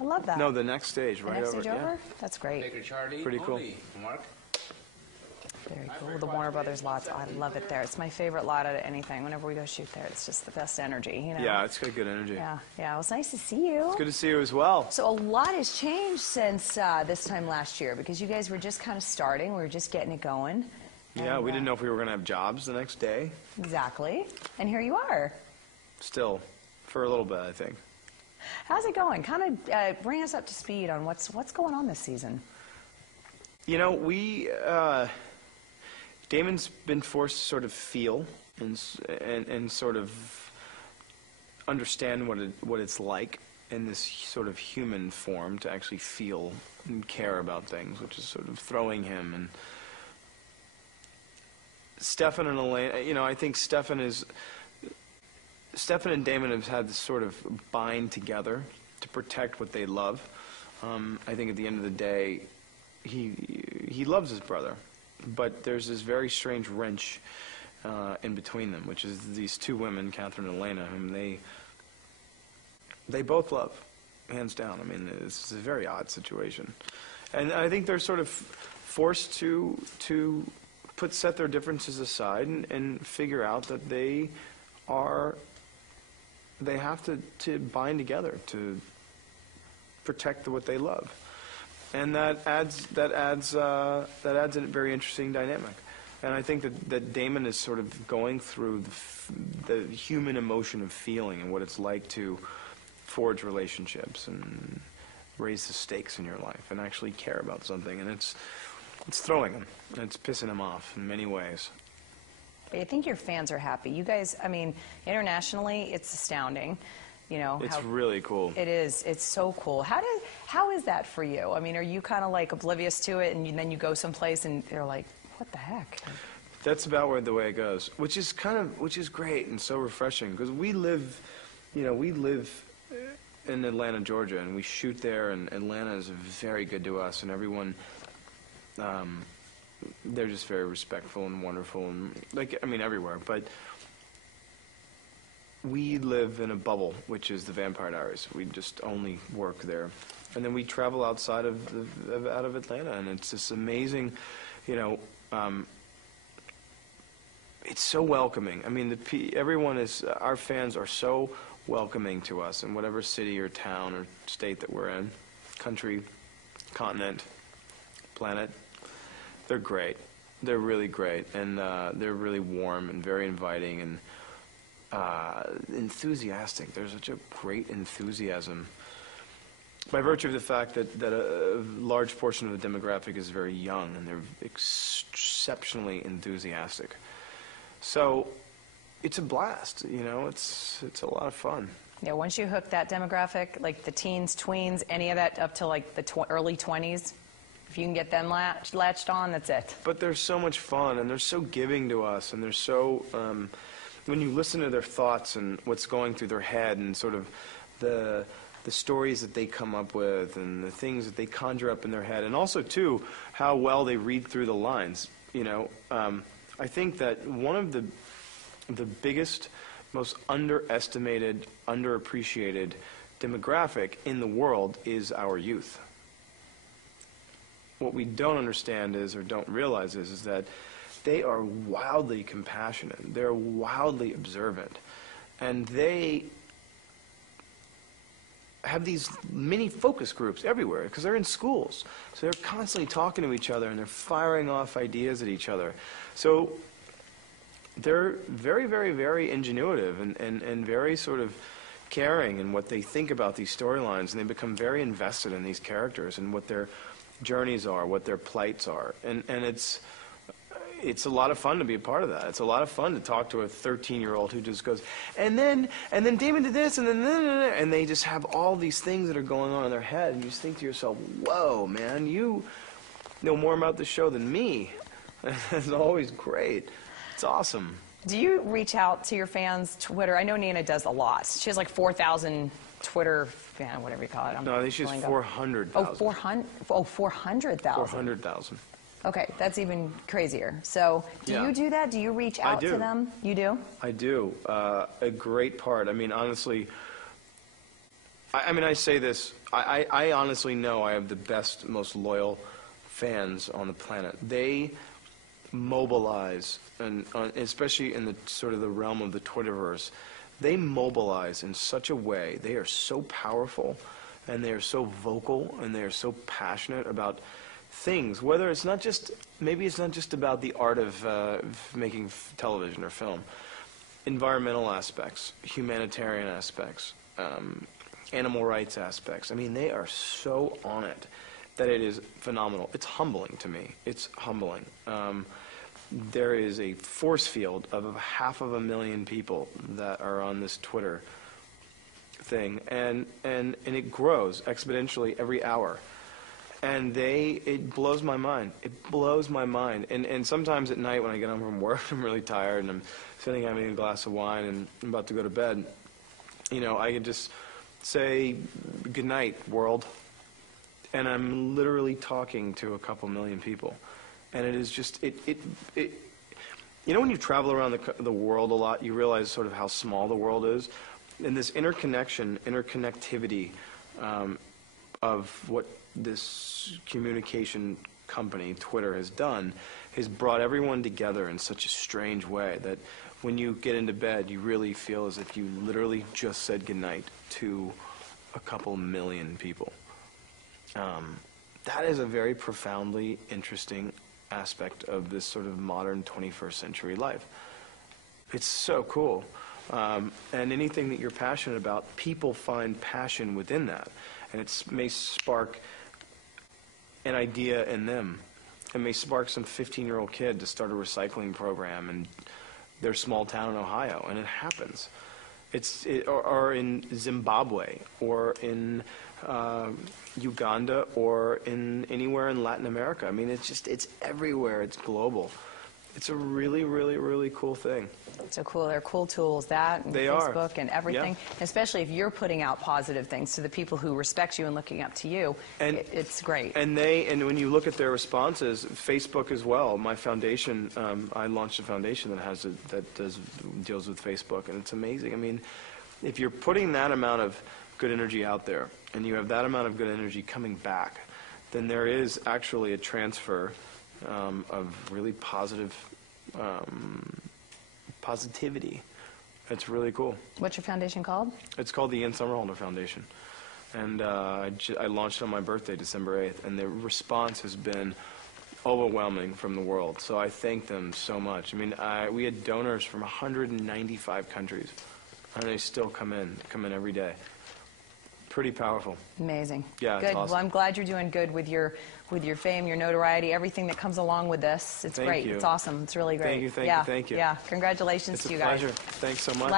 I love that. No, the next stage, right next over. stage over? Yeah. That's great. Baker Charlie. Pretty cool. Mark. Very cool. The Warner Brothers lots, I love it there. It's my favorite lot out of anything. Whenever we go shoot there, it's just the best energy, you know? Yeah, it's got good energy. Yeah, yeah. It was nice to see you. It's good to see you as well. So a lot has changed since this time last year because you guys were just kind of starting. We were just getting it going. Yeah, and, we didn't know if we were going to have jobs the next day. Exactly. And here you are. Still, for a little bit, I think. How's it going? Kind of bring us up to speed on what's going on this season. You know, Damon's been forced to sort of feel and sort of understand what it's like in this sort of human form to actually feel and care about things, which is sort of throwing him. And Stefan and Elena, you know, I think Stefan and Damon have had to sort of bind together to protect what they love. I think at the end of the day, he loves his brother, but there's this very strange wrench in between them, which is these two women, Catherine and Elena, whom they both love, hands down. I mean, it's a very odd situation, and I think they're sort of forced to set their differences aside and figure out that they have to bind together to protect what they love. And that adds a very interesting dynamic. And I think that Damon is sort of going through the human emotion of feeling and what it's like to forge relationships and raise the stakes in your life and actually care about something. And it's throwing him. And it's pissing him off in many ways. I think your fans are happy. You guys, I mean, internationally, it's astounding. You know, it's really cool. It is. It's so cool. How is that for you? I mean, are you kind of like oblivious to it, and then you go someplace and they're like, "What the heck?" That's about the way it goes, which is great and so refreshing because we live in Atlanta, Georgia, and we shoot there, and Atlanta is very good to us, and everyone, they're just very respectful and wonderful, and everywhere, but. We live in a bubble, which is the Vampire Diaries. We just only work there, and then we travel outside of Atlanta, and it's this amazing, you know. It's so welcoming. I mean, our fans are so welcoming to us in whatever city or town or state that we're in, country, continent, planet. They're great. They're really great, and they're really warm and very inviting and. Enthusiastic. There's such a great enthusiasm by virtue of the fact that a large portion of the demographic is very young and they're exceptionally enthusiastic. So it's a blast, you know. It's a lot of fun. Yeah, once you hook that demographic, like the teens, tweens, any of that up to like the early 20s, if you can get them latched on, that's it. But they're so much fun and they're so giving to us, and they're so. When you listen to their thoughts and what's going through their head and sort of the stories that they come up with and the things that they conjure up in their head, and also too how well they read through the lines, you know, I think that one of the biggest, most underestimated, underappreciated demographic in the world is our youth. What we don't understand is, or don't realize is that they are wildly compassionate. They're wildly observant. And they have these mini focus groups everywhere because they're in schools. So they're constantly talking to each other and they're firing off ideas at each other. So they're very, very, very ingenuitive and very sort of caring in what they think about these storylines. And they become very invested in these characters and what their journeys are, what their plights are. And it's a lot of fun to be a part of that. It's a lot of fun to talk to a 13-year-old who just goes, and then Damon did this, and they just have all these things that are going on in their head, and you just think to yourself, whoa, man, you know more about the show than me. It's always great. It's awesome. Do you reach out to your fans' Twitter? I know Nina does a lot. She has like 4,000 Twitter fan, whatever you call it. No, I think she has 400,000. Oh, 400,000. 400,000. Okay, that's even crazier. So, do you do that? Do you reach out to them? You do? I do. A great part. I mean, honestly, I mean, I say this, I honestly know I have the best, most loyal fans on the planet. They mobilize, and especially in the sort of the realm of the Twitterverse, they mobilize in such a way. They are so powerful, and they are so vocal, and they are so passionate about things. Whether it's not just, maybe it's not just about the art of making television or film. Environmental aspects, humanitarian aspects, animal rights aspects. I mean, they are so on it that it is phenomenal. It's humbling to me. It's humbling. There is a force field of 500,000 people that are on this Twitter thing, and it grows exponentially every hour. And it blows my mind. It blows my mind. And sometimes at night when I get home from work, I'm really tired, and I'm sitting having a glass of wine, and I'm about to go to bed. You know, I could just say, "Good night, world." And I'm literally talking to a couple million people. And it is just, you know, when you travel around the world a lot, you realize sort of how small the world is. And this interconnectivity of what this communication company, Twitter, has done, has brought everyone together in such a strange way that when you get into bed, you really feel as if you literally just said goodnight to a couple million people. That is a very profoundly interesting aspect of this sort of modern 21st century life. It's so cool. And anything that you're passionate about, people find passion within that. And it may spark an idea in them. It may spark some 15-year-old kid to start a recycling program in their small town in Ohio, and it happens. Or in Zimbabwe, or in Uganda, or in anywhere in Latin America. I mean, it's everywhere. It's global. It's a really, really, really cool thing. So cool. They're cool tools, that and they Facebook are. And everything. Yeah. Especially if you're putting out positive things to the people who respect you and looking up to you. And it's great. And when you look at their responses, Facebook as well. My foundation, I launched a foundation that deals with Facebook, and it's amazing. I mean, if you're putting that amount of good energy out there, and you have that amount of good energy coming back, then there is actually a transfer of really positivity. It's really cool. What's your foundation called? It's called the Somerhalder Foundation. And I launched on my birthday, December 8th, and the response has been overwhelming from the world. So I thank them so much. I mean, we had donors from 195 countries, and they still come in every day. Pretty powerful. Amazing. Yeah, good. it's awesome. Well, I'm glad you're doing good with your fame, your notoriety, everything that comes along with this. It's Thank great. you. It's awesome. It's really great. Thank you. Yeah. Congratulations to you guys. It's a pleasure. Thanks so much.